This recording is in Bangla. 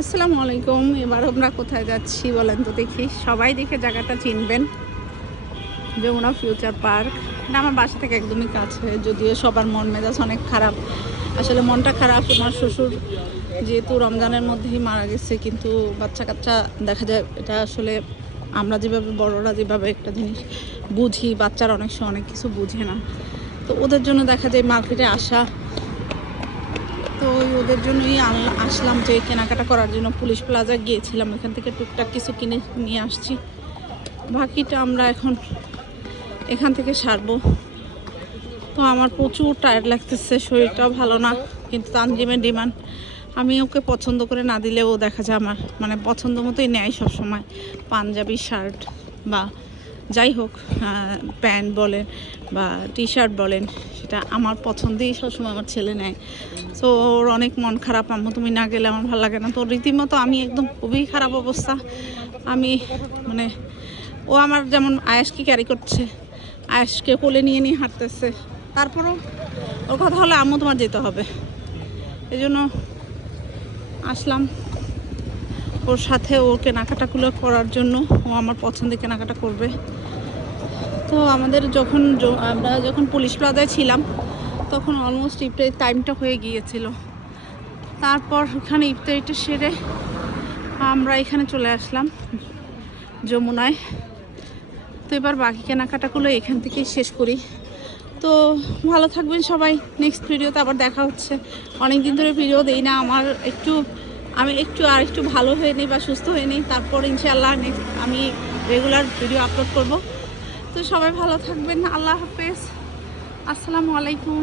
আসসালামু আলাইকুম। এবার আমরা কোথায় যাচ্ছি বলেন তো দেখি, সবাই দেখে জায়গাটা চিনবেন। যমুনা ফিউচার পার্ক, এটা আমার বাসা থেকে একদমই কাছে। যদিও সবার মন মেজাজ অনেক খারাপ, আসলে মনটা খারাপ। আমার শ্বশুর যেহেতু রমজানের মধ্যেই মারা গেছে, কিন্তু বাচ্চা কাচ্চা দেখা যায়, এটা আসলে আমরা যেভাবে বড়রা যেভাবে একটা জিনিস বুঝি, বাচ্চারা অনেক সময় অনেক কিছু বুঝে না। তো ওদের জন্য দেখা যায় মার্কেটে আসা। তো ওদের জন্যই আসলাম যে কেনাকাটা করার জন্য পুলিশ প্লাজা গিয়েছিলাম, এখান থেকে টুকটাক কিছু কিনে নিয়ে আসছি। বাকিটা আমরা এখন এখান থেকে সারবো। তো আমার প্রচুর টায়ার্ড লাগতেছে, শরীরটাও ভালো না, কিন্তু তানজিমের ডিমান্ড আমি ওকে পছন্দ করে না দিলেও দেখা যায় আমার মানে পছন্দ মতোই নেয় সবসময়। পাঞ্জাবি শার্ট বা যাই হোক, প্যান্ট বলেন বা টি শার্ট বলেন, সেটা আমার পছন্দেই সবসময় আমার ছেলে নেয়। সো ওর অনেক মন খারাপ, আম্মু তুমি না গেলে আমার ভালো লাগে না। তো রীতিমতো আমি একদম খুবই খারাপ অবস্থা। আমি মানে ও আমার যেমন আয়েশকে ক্যারি করছে, আয়েশকে কোলে নিয়ে নিয়ে হাঁটতেছে, তারপরও ওর কথা হলে আম্মু তোমার যেতে হবে। এই জন্য আসলাম ওর সাথে, ওর কেনাকাটাগুলো করার জন্য। ও আমার পছন্দের কেনাকাটা করবে। তো আমাদের আমরা যখন পুলিশ প্লাজায় ছিলাম, তখন অলমোস্ট ইফতারির টাইমটা হয়ে গিয়েছিল। তারপর ওখানে ইফতারিটা সেরে আমরা এখানে চলে আসলাম যমুনায়। তো এবার বাকি কেনাকাটাগুলো এখান থেকেই শেষ করি। তো ভালো থাকবেন সবাই, নেক্সট ভিডিওতে আবার দেখা হচ্ছে। অনেক দিন ধরে ভিডিও দেই না, আমি একটু ভালো হয়ে নিই বা সুস্থ হয়ে নিই, তারপর ইনশাআল্লাহ নেক্সট আমি রেগুলার ভিডিও আপলোড করব। তো সবাই ভালো থাকবেন, আল্লাহ হাফেজ, আসসালামু আলাইকুম।